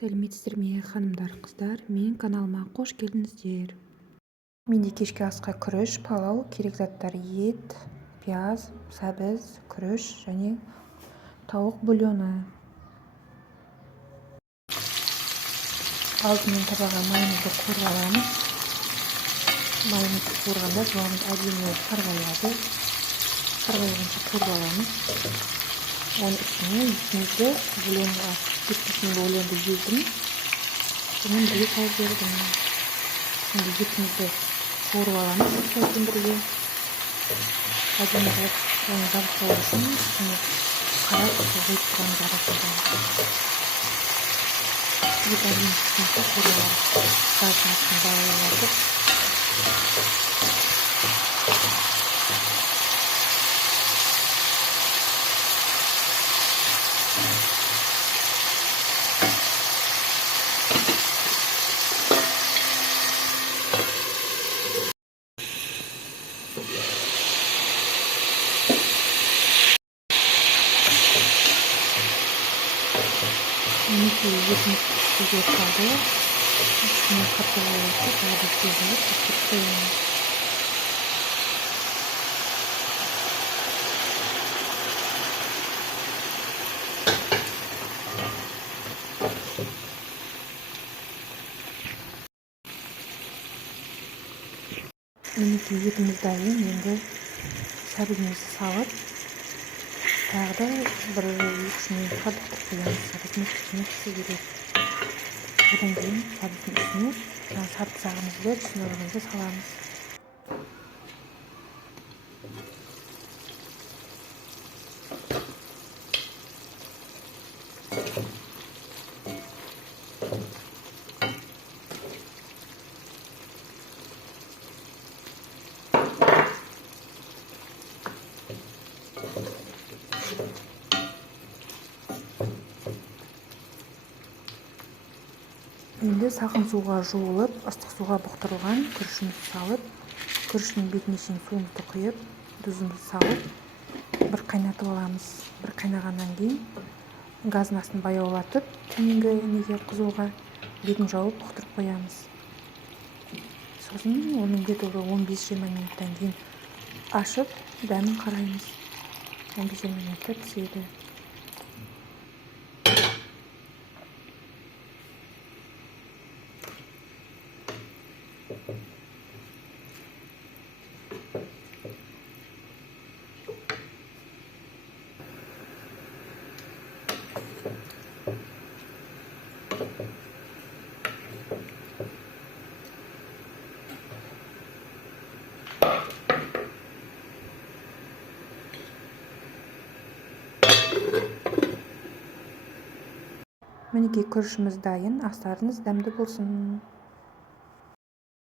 Сәлеметсіздер ме, ханымдар, қыздар, менің каналыма қош келдіңіздер. Менде кешкі асқа күріш, палау, керек заттар ет, пияз, сәбіз, күріш және тауық бульоны. Алдымен табаға майымызды қуырып аламыз. Майымызды қуырғанда жуамыз әдемі қарғаяды. Қарғайғанша қуырып аламыз. Оның үстіне етімізді бульонға кетпесін бульонды ездім. Сонымен бірге салып бердім. Şimdi етімізді қуырып аламыз соуспен бірге. Әдемі қылып оны жабыстыру үшін үстіне қара тұзды құйып тұрамыз арасында. Ет әдемі піскенше қуырып аламыз. Газдың астын байлатып. Miniki etimiz pişiyor kaldı. Üstüne katılıyor. Daha da pişiyor. Pişiyor. Miniki etimiz dayın. Енді сәбізімізді салып, тағы да бір 2-3 минут қабықтырып қоямыз. Сәбізіміз пісуі керек. Одан кейін сәбіздің үстіне сарымсағымызды, чесногымызды саламыз. Енді салқын суға жуылып, ыстық суға бұқтырылған күрішімізді салып, күріштің бетіне шейін суымызды құйып, тұзымызды салып, бір қайнатып аламыз. Бір қайнағаннан кейін газдың астын баяулатып, төменгі қызуға бетін жауып бұқтырып қоямыз. Сосын оның беті 15-20 минуттан кейін ашып, дәмін қараймыз. 15-20 минутта піседі. Мінекей күрішіміз дайын, астарыңыз дәмді болсын.